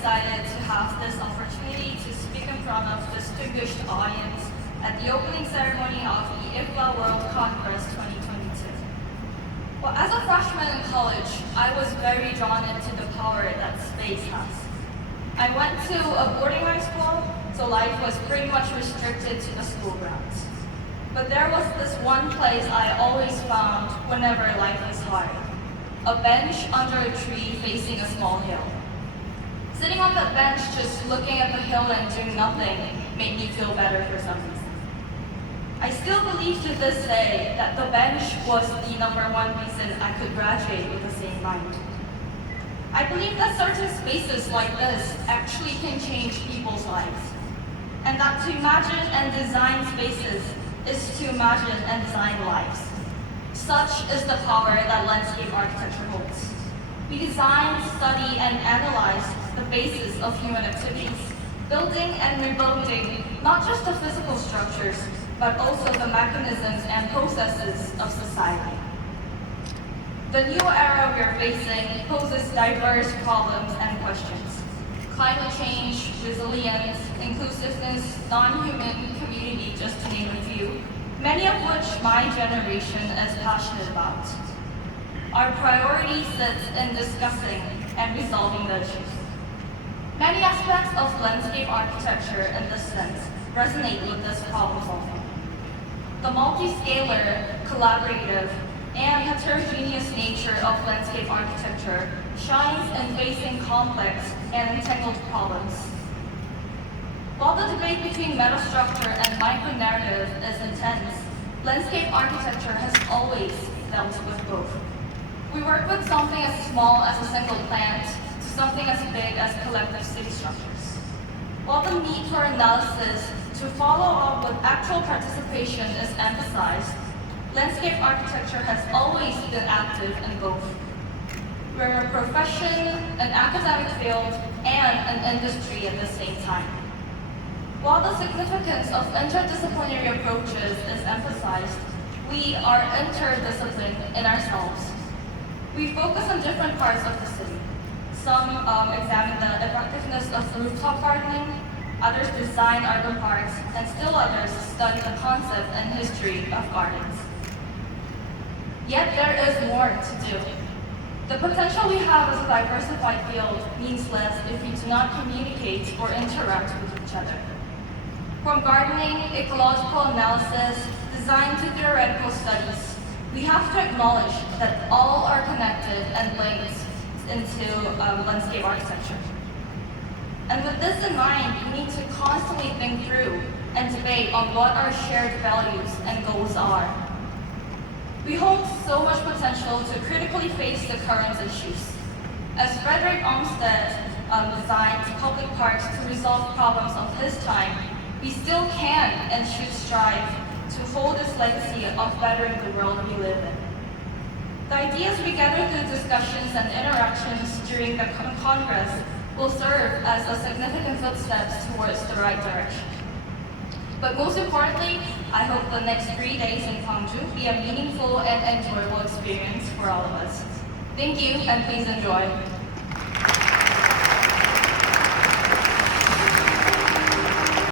excited to have this opportunity to speak in front of distinguished audience at the opening ceremony of the Ifla World Congress 2022. Well, as a freshman in college, I was very drawn into the power that space has. I went to a boarding high school, so life was pretty much restricted to the school grounds. But there was this one place I always found whenever life is hard. A bench under a tree facing a small hill. Sitting on that bench just looking at the hill and doing nothing made me feel better for some reason. I still believe to this day that the bench was the number one reason I could graduate with the same mind. I believe that certain spaces like this actually can change people's lives. And that to imagine and design spaces is to imagine and design lives. Such is the power that landscape architecture holds. We design, study, and analyze the basis of human activities, building and rebuilding not just the physical structures, but also the mechanisms and processes of society. The new era we are facing poses diverse problems and questions. Climate change, resilience, inclusiveness, non-human community, just to name a few, many of which my generation is passionate about. Our priority sits in discussing and resolving the issues. Many aspects of landscape architecture in this sense resonate with this problem solving. The multi-scalar, collaborative, and heterogeneous nature of landscape architecture shines in facing complex and entangled problems. While the debate between metastructure and micro-narrative is intense, landscape architecture has always dealt with both. We work with something as small as a single plant to something as big as collective city structures. While the need for analysis to follow up with actual participation is emphasized, landscape architecture has always been active in both. We're a profession, an academic field, and an industry at the same time. While the significance of interdisciplinary approaches is emphasized, we are interdisciplined in ourselves. We focus on different parts of the city. Some examine the effectiveness of rooftop gardening, others design urban parks, and still others study the concept and history of gardens. Yet there is more to do. The potential we have as a diversified field means less if we do not communicate or interact with each other. From gardening, ecological analysis, design to theoretical studies, we have to acknowledge that all are connected and linked into landscape architecture. And with this in mind, we need to constantly think through and debate on what our shared values and goals are. We hold so much potential to critically face the current issues. As Frederick Olmsted designed public parks to resolve problems of his time, we still can and should strive to hold this legacy of bettering the world we live in. The ideas we gather through discussions and interactions during the Congress will serve as a significant footsteps towards the right direction. But most importantly, I hope the next 3 days in Gwangju be a meaningful and enjoyable experience for all of us. Thank you, and please enjoy.